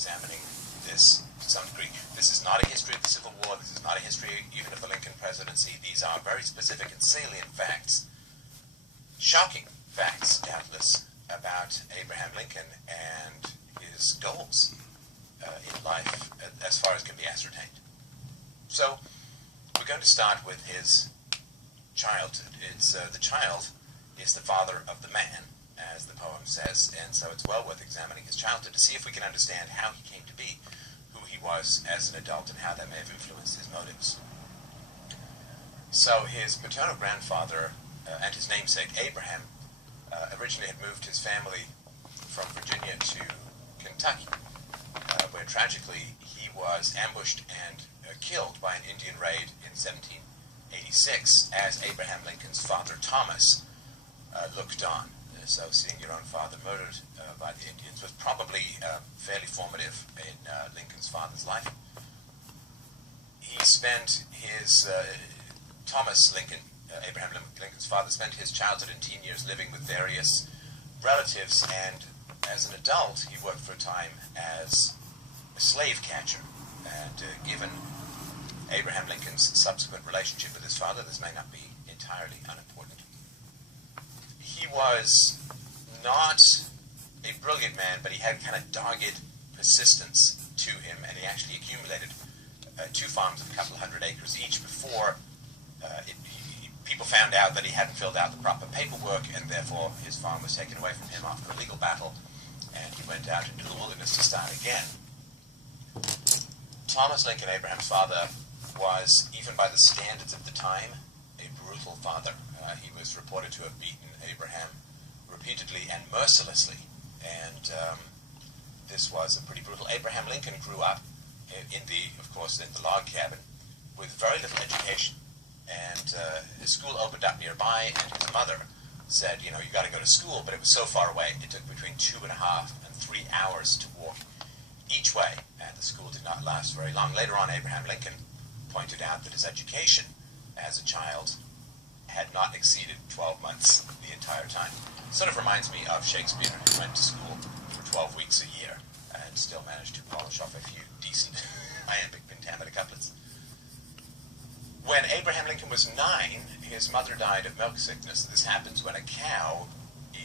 examining this to some degree. This is not a history of the Civil War. This is not a history even of the Lincoln presidency. These are very specific and salient facts, shocking facts, doubtless, about Abraham Lincoln and his goals in life as far as can be ascertained. So we're going to start with his childhood. The child is the father of the man, as the poem says, and so it's well worth examining his childhood to see if we can understand how he came to be who he was as an adult and how that may have influenced his motives. So his maternal grandfather and his namesake Abraham originally had moved his family from Virginia to Kentucky, where tragically he was ambushed and killed by an Indian raid in 1786 as Abraham Lincoln's father Thomas looked on. So seeing your own father murdered by the Indians was probably fairly formative in Lincoln's father's life. He spent his, Thomas Lincoln, Abraham Lincoln's father, spent his childhood and teen years living with various relatives, and as an adult he worked for a time as a slave catcher. And given Abraham Lincoln's subsequent relationship with his father, this may not be entirely unimportant. He was not a brilliant man, but he had kind of dogged persistence to him, and he actually accumulated 2 farms of a couple hundred acres each before people found out that he hadn't filled out the proper paperwork, and therefore his farm was taken away from him after a legal battle, and he went out into the wilderness to start again. Thomas Lincoln, Abraham's father, was, even by the standards of the time, a brutal father. He was reported to have beaten Abraham repeatedly and mercilessly, and this was a pretty brutal. Abraham Lincoln grew up in the log cabin with very little education, and his school opened up nearby, and his mother said, you got to go to school, but it was so far away, it took between 2.5 and 3 hours to walk each way, and the school did not last very long. Later on, Abraham Lincoln pointed out that his education as a child had not exceeded 12 months the entire time. Sort of reminds me of Shakespeare, who went to school for 12 weeks a year and still managed to polish off a few decent iambic pentameter couplets. When Abraham Lincoln was 9, his mother died of milk sickness. This happens when a cow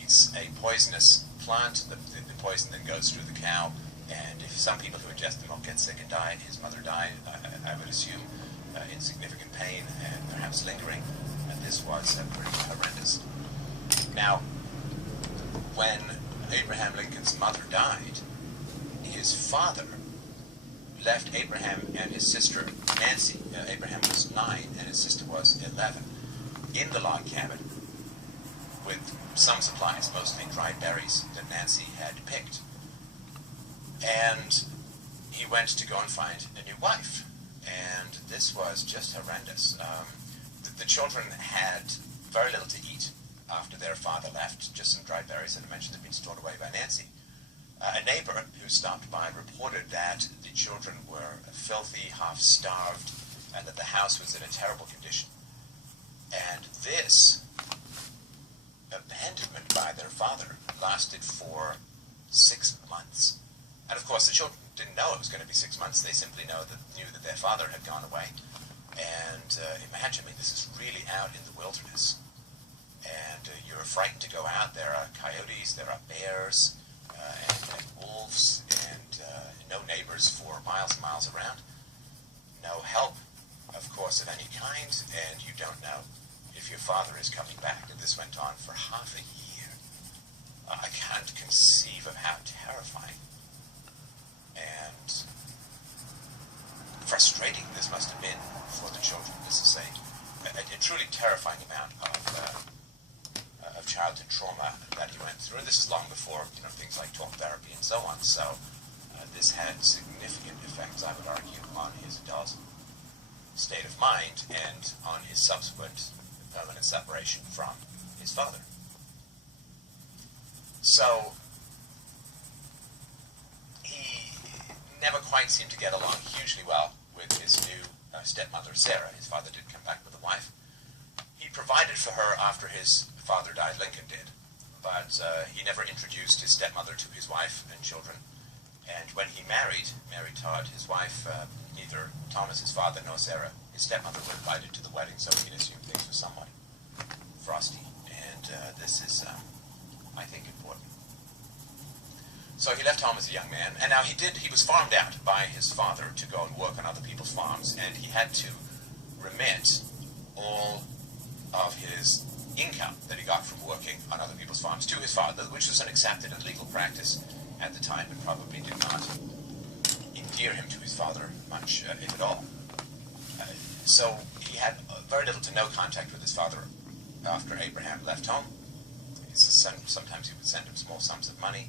eats a poisonous plant. The poison then goes through the cow, and if some people who ingest the milk get sick and die, his mother died, I would assume, in significant pain and perhaps lingering. And this was pretty horrendous. Now, when Abraham Lincoln's mother died, his father left Abraham and his sister Nancy. Abraham was 9 and his sister was 11, in the log cabin with some supplies, mostly dried berries that Nancy had picked. And he went to go and find a new wife, and this was just horrendous. The children had very little to eat after their father left, just some dried berries that I mentioned had been stored away by Nancy. A neighbor who stopped by reported that the children were filthy, half-starved, and that the house was in a terrible condition. And this abandonment by their father lasted for 6 months. And of course the children didn't know it was going to be 6 months. They simply knew that their father had gone away. And imagine, this is really out in the wilderness. And you're frightened to go out. There are coyotes, there are bears, and wolves, and no neighbors for miles and miles around. No help, of course, of any kind, and you don't know if your father is coming back. And this went on for half a year. I can't conceive of how terrifying and frustrating this must have been for the children. This is a truly terrifying amount of childhood trauma that he went through. This is long before things like talk therapy and so on. So this had significant effects, I would argue, on his adult state of mind and on his subsequent permanent separation from his father. So he never quite seemed to get along hugely well with his new stepmother, Sarah. His father did come back with a wife. He provided for her after his father died, Lincoln did, but he never introduced his stepmother to his wife and children, And when he married Mary Todd, his wife, neither Thomas, his father, nor Sarah, his stepmother, were invited to the wedding, so we can assume things were somewhat frosty. And this is, I think, important. So he left home as a young man, and now he was farmed out by his father to go and work on other people's farms, and he had to remit all of his income that he got from working on other people's farms to his father, which was an accepted and legal practice at the time, and probably did not endear him to his father much, if at all. So he had very little to no contact with his father after Abraham left home. Sometimes he would send him small sums of money,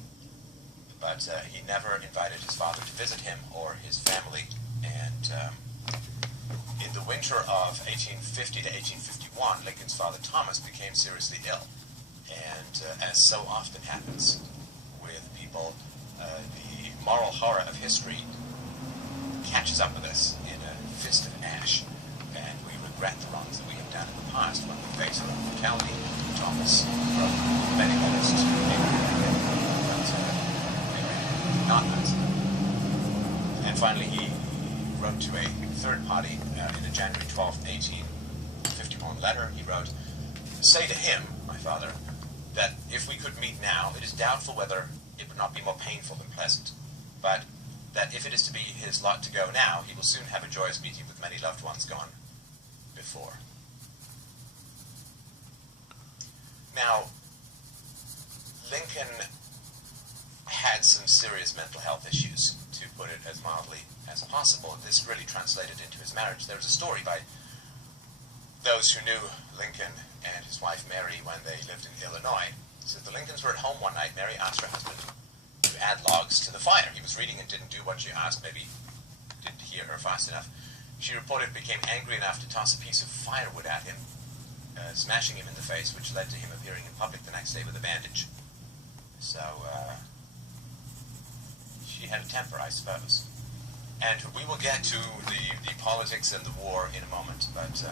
but he never invited his father to visit him or his family. And in the winter of 1850 to 1851, Lincoln's father Thomas became seriously ill. And as so often happens with people, the moral horror of history catches up with us in a fist of ash, and we regret the wrongs that we have done in the past when we face our own mortality. Thomas wrote many letters to Abraham, not nice. And finally he wrote to a third party in a January 12, 1851 letter. He wrote, "Say to him, my father, that if we could meet now, it is doubtful whether it would not be more painful than pleasant, but that if it is to be his lot to go now, he will soon have a joyous meeting with many loved ones gone before." Now, Lincoln had some serious mental health issues, to put it as mildly as possible. This really translated into his marriage. There was a story by those who knew Lincoln and his wife Mary when they lived in Illinois. It said the Lincolns were at home one night. Mary asked her husband to add logs to the fire. He was reading and didn't do what she asked, maybe didn't hear her fast enough. She reported became angry enough to toss a piece of firewood at him, smashing him in the face, which led to him appearing in public the next day with a bandage. So, she had a temper, I suppose. And we will get to the politics and the war in a moment, but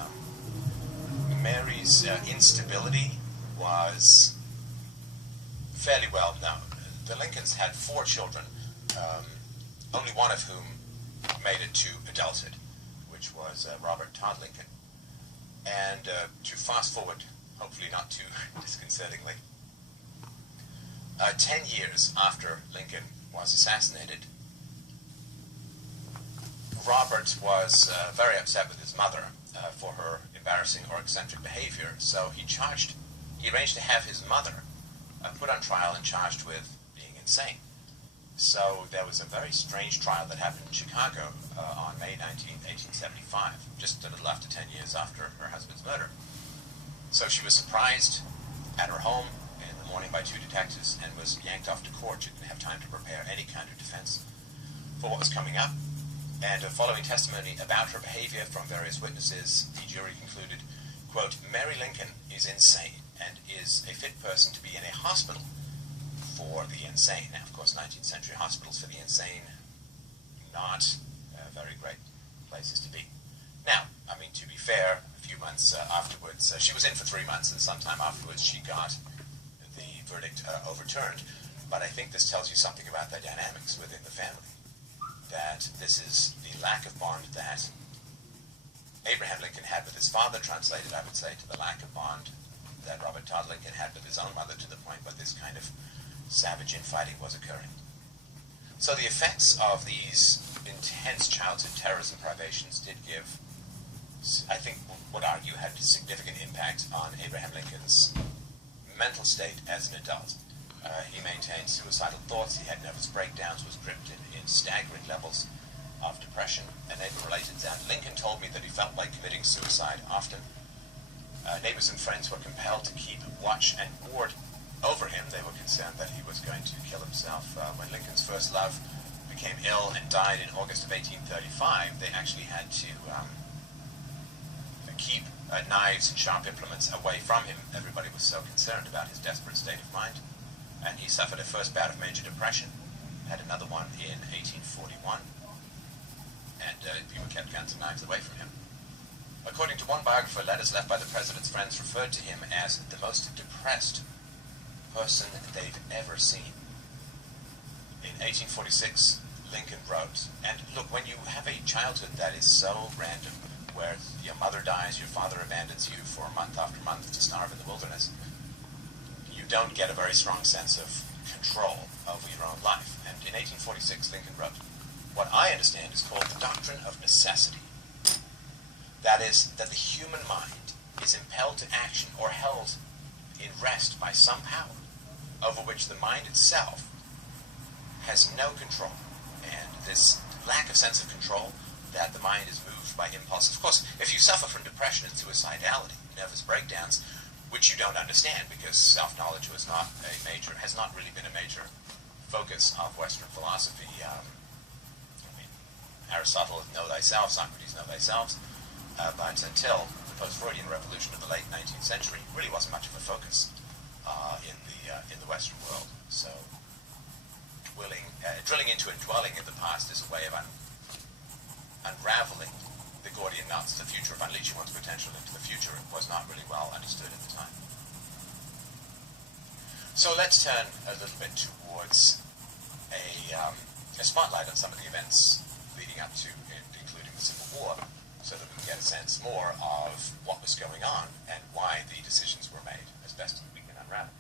Mary's instability was fairly well known. The Lincolns had 4 children, only one of whom made it to adulthood, which was Robert Todd Lincoln. And to fast forward, hopefully not too disconcertingly, 10 years after Lincoln was assassinated, Robert was very upset with his mother for her embarrassing or eccentric behavior, so he arranged to have his mother put on trial and charged with being insane. So there was a very strange trial that happened in Chicago on May 19, 1875, just a little after 10 years after her husband's murder. So she was surprised at her home in the morning by 2 detectives and was yanked off to court. She didn't have time to prepare any kind of defense for what was coming up. And following testimony about her behavior from various witnesses, the jury concluded, quote, "Mary Lincoln is insane and is a fit person to be in a hospital for the insane." Now, of course, 19th century hospitals for the insane, not very great places to be. Now, I mean, to be fair, a few months afterwards, she was in for 3 months, and sometime afterwards she got the verdict overturned. But I think this tells you something about the dynamics within the family, that this is the lack of bond that Abraham Lincoln had with his father, translated, I would say, to the lack of bond that Robert Todd Lincoln had with his own mother, to the point where this kind of savage infighting was occurring. So the effects of these intense childhood terrors and privations did give, I think, would argue, had a significant impact on Abraham Lincoln's mental state as an adult. He maintained suicidal thoughts, he had nervous breakdowns, was gripped in staggering levels of depression. A neighbor related that Lincoln told me that he felt like committing suicide often. Neighbors and friends were compelled to keep watch and ward over him. They were concerned that he was going to kill himself. When Lincoln's first love became ill and died in August of 1835, they actually had to keep knives and sharp implements away from him. Everybody was so concerned about his desperate state of mind. And he suffered a first bout of major depression, had another one in 1841, and people kept guns and knives away from him. According to one biographer, letters left by the president's friends referred to him as the most depressed person they've ever seen. In 1846, Lincoln wrote, and look, when you have a childhood that is so random, where your mother dies, your father abandons you for month after month to starve in the wilderness, you don't get a very strong sense of control over your own life. And in 1846, Lincoln wrote what I understand is called the doctrine of necessity. That is, that the human mind is impelled to action or held in rest by some power over which the mind itself has no control. And this lack of sense of control, that the mind is moved by impulse. Of course, if you suffer from depression and suicidality, nervous breakdowns, which you don't understand because self-knowledge has not really been a major focus of Western philosophy. Aristotle is know thyself, Socrates know thyself, but until the post-Freudian revolution of the late 19th century, it really wasn't much of a focus in the Western world. So drilling into and dwelling in the past is a way of unraveling the Gordian knots, the future of unleashing one's potential into the future. It was not really well understood at the time. So let's turn a little bit towards a spotlight on some of the events leading up to and including the Civil War, so that we can get a sense more of what was going on and why the decisions were made as best as we can unravel.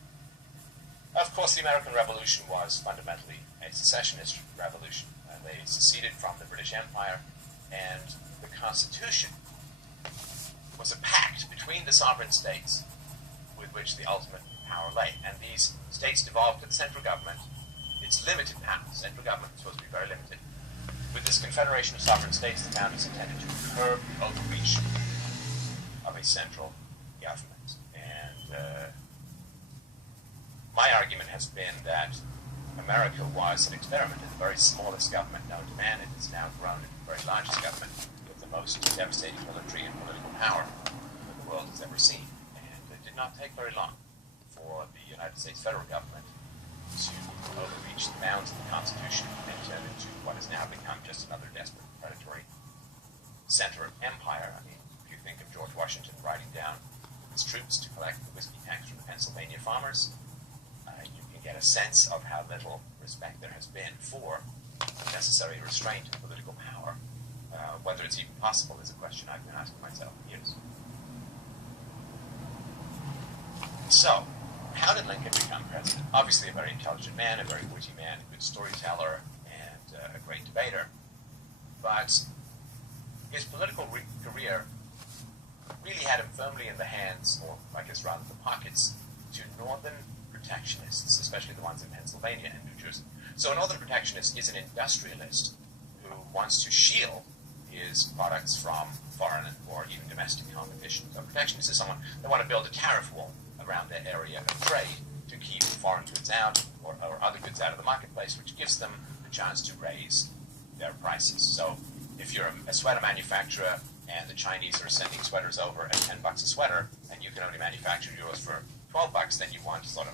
Of course, the American Revolution was fundamentally a secessionist revolution. They seceded from the British Empire, and the Constitution was a pact between the sovereign states with which the ultimate power lay. And these states devolved to the central government its limited powers. Central government was supposed to be very limited. With this confederation of sovereign states, the founders intended to curb the overreach of a central government. And my argument has been that America was an experiment in the very smallest government known to man. It has now grown into the very largest government with the most devastating military and political power that the world has ever seen. And it did not take very long for the United States federal government to overreach the bounds of the Constitution and turn into what has now become just another desperate, predatory center of empire. I mean, if you think of George Washington riding down with his troops to collect the whiskey tax from the Pennsylvania farmers, you can get a sense of how little respect there has been for the necessary restraint of political power. Whether it's even possible is a question I've been asking myself for years. So, how did Lincoln become president? Obviously a very intelligent man, a very witty man, a good storyteller, and a great debater. But his political career really had him firmly in the hands, or I guess rather the pockets, to northern protectionists, especially the ones in Pennsylvania and New Jersey. So a northern protectionist is an industrialist who wants to shield his products from foreign or even domestic competition. So a protectionist is someone that want to build a tariff wall around their area of trade to keep foreign goods out or other goods out of the marketplace, which gives them the chance to raise their prices. So if you're a sweater manufacturer and the Chinese are sending sweaters over at $10 a sweater, and you can only manufacture yours for $12, then you want sort of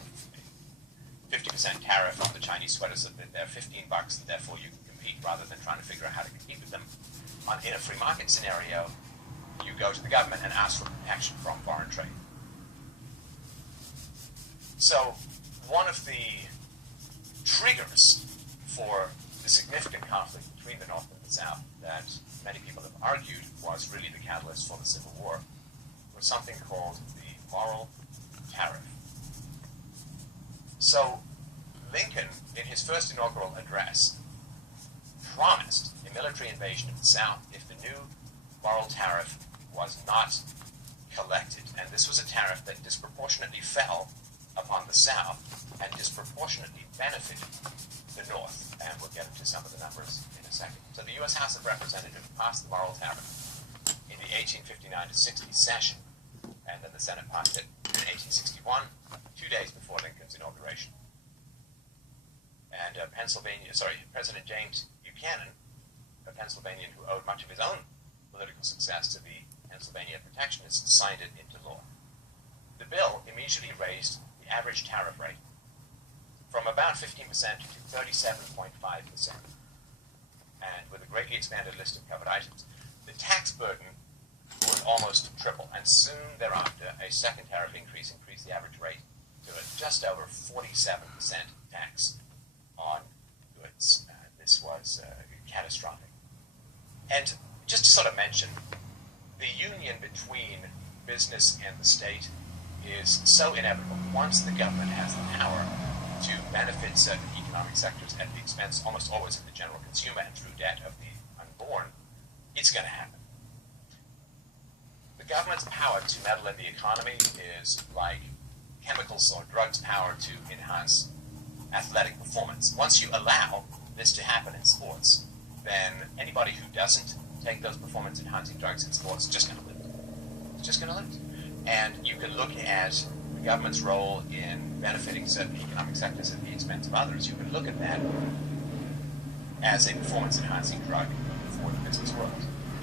50% tariff on the Chinese sweaters, so that they're $15, and therefore you can compete rather than trying to figure out how to compete with them. In a free market scenario, you go to the government and ask for protection from foreign trade. So one of the triggers for the significant conflict between the North and the South that many people have argued was really the catalyst for the Civil War was something called the Morrill Tariff. So Lincoln, in his first inaugural address, promised a military invasion of the South if the new Morrill Tariff was not collected. And this was a tariff that disproportionately fell upon the South and disproportionately benefited the North. And we'll get into some of the numbers in a second. So the U.S. House of Representatives passed the Morrill Tariff in the 1859-60 session, and then the Senate passed it in 1861, 2 days before Lincoln's inauguration. And President James Buchanan, a Pennsylvanian who owed much of his own political success to the Pennsylvania protectionists, signed it into law. The bill immediately raised the average tariff rate from about 15% to 37.5%, and with a greatly expanded list of covered items. The tax burden would almost triple, and soon thereafter, a second tariff increased the average rate to just over 47% tax on goods. States, this was catastrophic. And just to sort of mention, the union between business and the state is so inevitable. Once the government has the power to benefit certain economic sectors at the expense, almost always, of the general consumer and through debt of the unborn, it's going to happen. The government's power to meddle in the economy is like chemicals or drugs' power to enhance athletic performance. Once you allow this to happen in sports, then anybody who doesn't take those performance-enhancing drugs in sports is just going to lose. It's just going to lose. And you can look at the government's role in benefiting certain economic sectors at the expense of others. You can look at that as a performance-enhancing drug for the business world.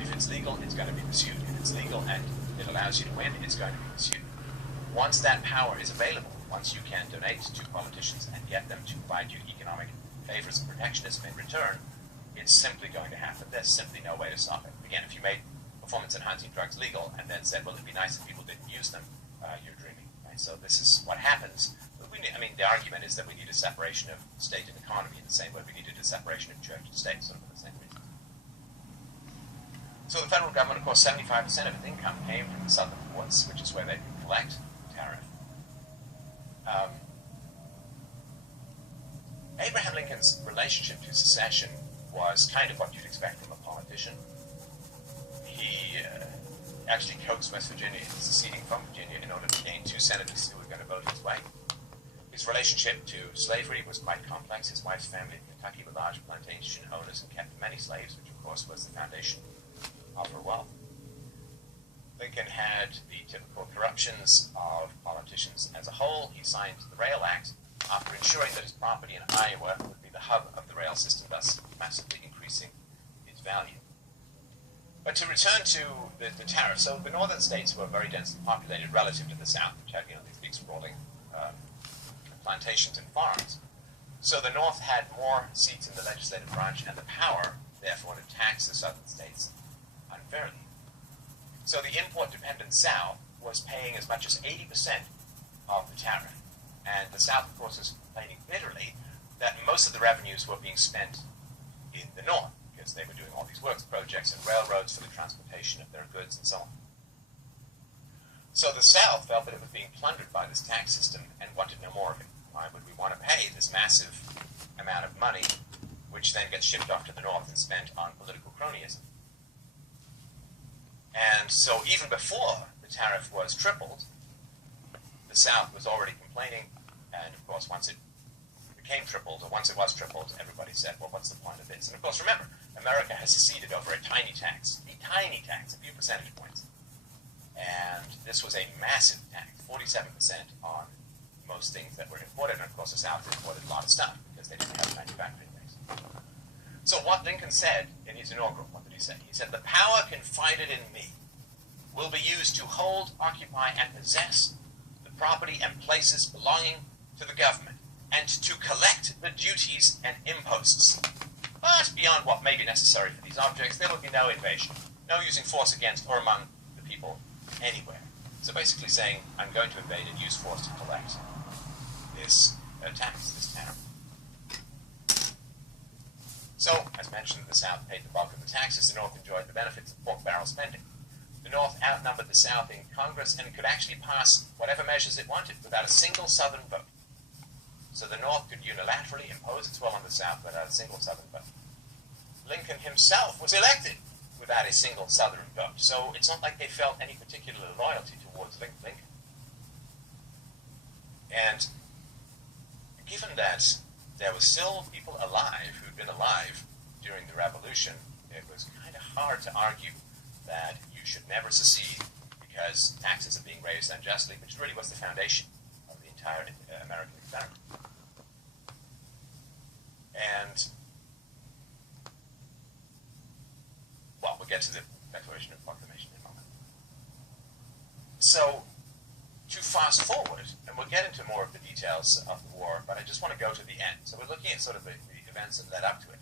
If it's legal, it's going to be pursued. If it's legal and it allows you to win, it's going to be pursued. Once that power is available, once you can donate to politicians and get them to provide you economic favors and protectionism in return, it's simply going to happen. There's simply no way to stop it. Again, if you made performance-enhancing drugs legal and then said, well, it'd be nice if people didn't use them, you're dreaming. Right? So this is what happens. The argument is that we need a separation of state and economy in the same way we needed a separation of church and state, sort of for the same reason. So the federal government, of course, 75% of its income came from the southern ports, which is where they could collect tariff. Abraham Lincoln's relationship to secession was kind of what you'd expect from a politician. He actually coaxed West Virginia into seceding from Virginia in order to gain 2 senators who were going to vote his way. His relationship to slavery was quite complex. His wife's family in Kentucky were large plantation owners and kept many slaves, which of course was the foundation of her wealth. Lincoln had the typical corruptions of politicians as a whole. He signed the Rail Act after ensuring that his property in Iowa would be the hub of the rail system, thus massively increasing its value. But to return to the tariff, so the northern states were very densely populated relative to the south, which had these big sprawling plantations and farms. So the North had more seats in the legislative branch and the power, therefore, to tax the southern states unfairly. So the import-dependent South was paying as much as 80% of the tariff. And the South, of course, was complaining bitterly that most of the revenues were being spent in the North, because they were doing all these works projects and railroads for the transportation of their goods and so on. So the South felt that it was being plundered by this tax system and wanted no more of it. Why would we want to pay this massive amount of money, which then gets shipped off to the North and spent on political cronyism? And so even before the tariff was tripled, the South was already complaining, and of course once it became tripled, or once it was tripled, everybody said, well, what's the point of this? And of course, remember, America has seceded over a tiny tax, a few percentage points. And this was a massive tax, 47% on most things that were imported, and of course the South imported a lot of stuff because they didn't have a manufacturing base. So what Lincoln said in his inaugural, what did he say? He said, the power confided in me will be used to hold, occupy, and possess the property and places belonging to the government, and to collect the duties and imposts. But beyond what may be necessary for these objects, there will be no invasion, no using force against or among the people anywhere. So basically saying, I'm going to invade and use force to collect this tax, this tariff. So, as mentioned, the South paid the bulk of the taxes. The North enjoyed the benefits of pork barrel spending. The North outnumbered the South in Congress and could actually pass whatever measures it wanted without a single Southern vote. So the North could unilaterally impose its will on the South without a single Southern vote. Lincoln himself was elected without a single Southern vote. So it's not like they felt any particular loyalty towards Lincoln. And given that there were still people alive who'd been alive during the Revolution, it was kind of hard to argue that you should never secede because taxes are being raised unjustly, which really was the foundation of the entire American experiment. And, well, we'll get to the Declaration of Proclamation in a moment. So, to fast forward, and we'll get into more of the details of the war, but I just want to go to the end. So we're looking at sort of the events that led up to it.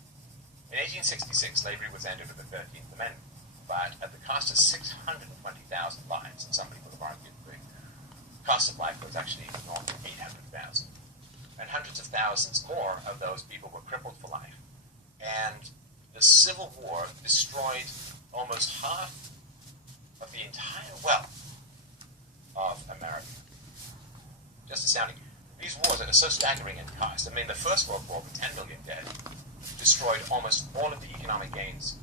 In 1866, slavery was ended with the 13th Amendment, but at the cost of 620,000 lives, and some people have argued the cost of life was actually north of 800,000. And hundreds of thousands more of those people were crippled for life, And the Civil War destroyed almost half of the entire wealth of America. Just astounding. These wars are so staggering in cost. I mean, the First World War, with 10 million dead, destroyed almost all of the economic gains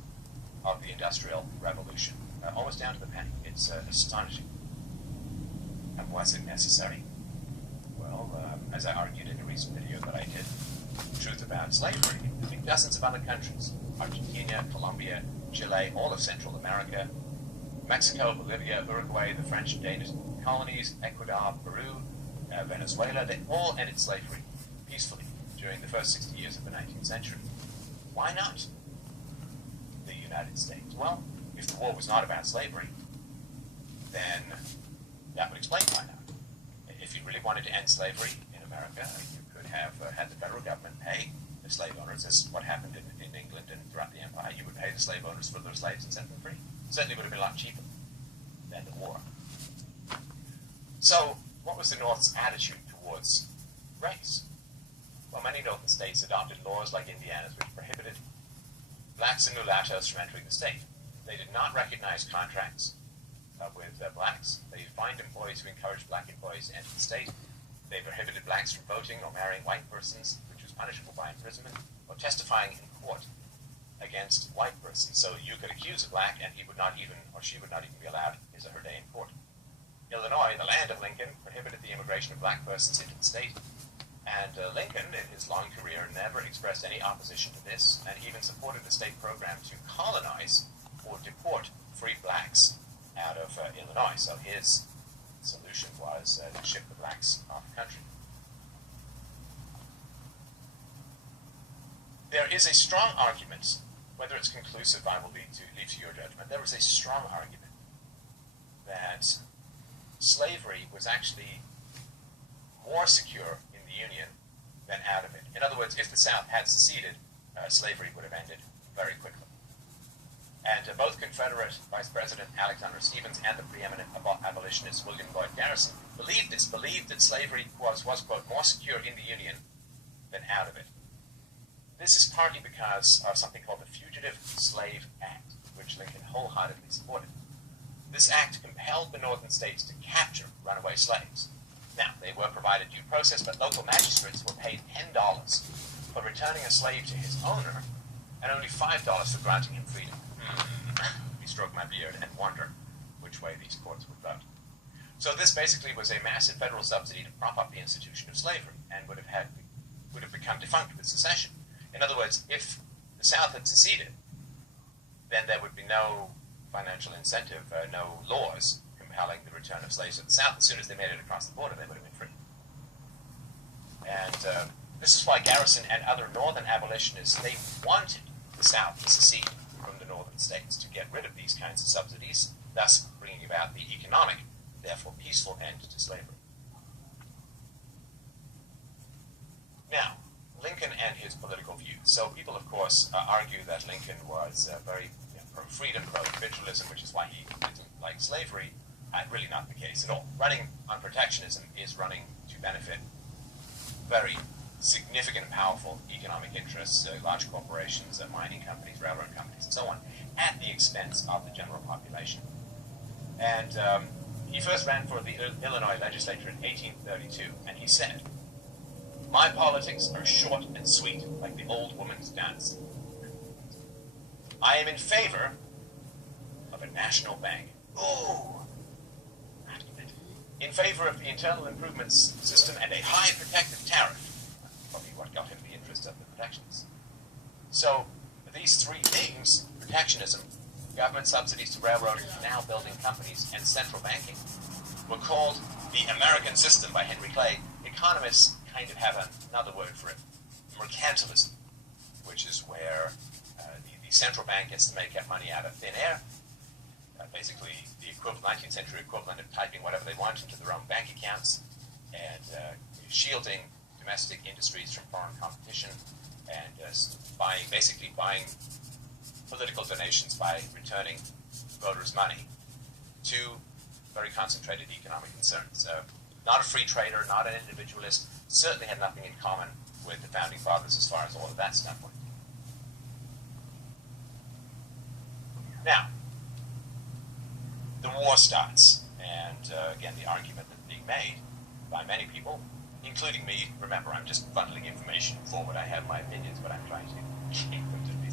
of the Industrial Revolution, almost down to the penny. It's astonishing. And was it necessary? Well, as I argued in a recent video that I did, truth about slavery, I think dozens of other countries, Argentina, Colombia, Chile, all of Central America, Mexico, Bolivia, Uruguay, the French and Danish colonies, Ecuador, Peru, Venezuela, they all ended slavery peacefully during the first 60 years of the 19th century. Why not the United States? Well, if the war was not about slavery, then that would explain why not. If you really wanted to end slavery in America, you could have had the federal government pay the slave owners. This is what happened in England and throughout the empire. You would pay the slave owners for their slaves and set them free. Certainly would have been a lot cheaper than the war. So, what was the North's attitude towards race? Well, many Northern states adopted laws like Indiana's, which prohibited blacks and mulattoes from entering the state. They did not recognize contracts with blacks. They fined employees who encouraged black employees to enter the state. They prohibited blacks from voting or marrying white persons, which was punishable by imprisonment, or testifying in court against white persons. So you could accuse a black and he would not even, or she would not even be allowed his or her day in court. Illinois, the land of Lincoln, prohibited the immigration of black persons into the state. And Lincoln, in his long career, never expressed any opposition to this, and even supported the state program to colonize or deport free blacks out of Illinois. So his solution was to ship the blacks off the country. There is a strong argument, whether it's conclusive, I will leave to your judgment. There is a strong argument that slavery was actually more secure in the Union than out of it. In other words, if the South had seceded, slavery would have ended very quickly. And both Confederate Vice President Alexander Stephens and the preeminent abolitionist William Lloyd Garrison believed this, believed that slavery was quote, more secure in the Union than out of it. This is partly because of something called the Fugitive Slave Act, which Lincoln wholeheartedly supported. This act compelled the northern states to capture runaway slaves. Now, they were provided due process, but local magistrates were paid $10 for returning a slave to his owner, and only $5 for granting him freedom. I stroke my beard and wonder which way these courts would vote. So this basically was a massive federal subsidy to prop up the institution of slavery, and would have become defunct with secession. In other words, if the South had seceded, then there would be no financial incentive, no laws compelling the return of slaves to the South. As soon as they made it across the border, they would have been free. And this is why Garrison and other northern abolitionists, they wanted the South to secede from the northern states to get rid of these kinds of subsidies, thus bringing about the economic, therefore peaceful end to slavery. Now, Lincoln and his political views. So people, of course, argue that Lincoln was very pro-freedom, pro-individualism, which is why he didn't like slavery. Really not the case at all. Running on protectionism is running to benefit very significant and powerful economic interests, large corporations, mining companies, railroad companies, and so on, at the expense of the general population. And he first ran for the Illinois legislature in 1832, and he said, "My politics are short and sweet, like the old woman's dance. I am in favor of a national bank." Ooh! In favor of the internal improvements system and a high protective tariff. Probably what got him the interest of the protectionists. So, these three things, protectionism, government subsidies to railroad and canal building companies, and central banking, were called the American system by Henry Clay. Economists kind of have another word for it, mercantilism, which is where the central bank gets to make that money out of thin air, basically the 19th century equivalent of typing whatever they want into their own bank accounts, and shielding domestic industries from foreign competition, and basically buying political donations by returning voters' money to very concentrated economic concerns. Not a free trader, not an individualist, certainly had nothing in common with the Founding Fathers as far as all of that stuff went. Now, the war starts, and again, the argument that's being made by many people, including me. Remember, I'm just bundling information forward. I have my opinions, but I'm trying to keep them to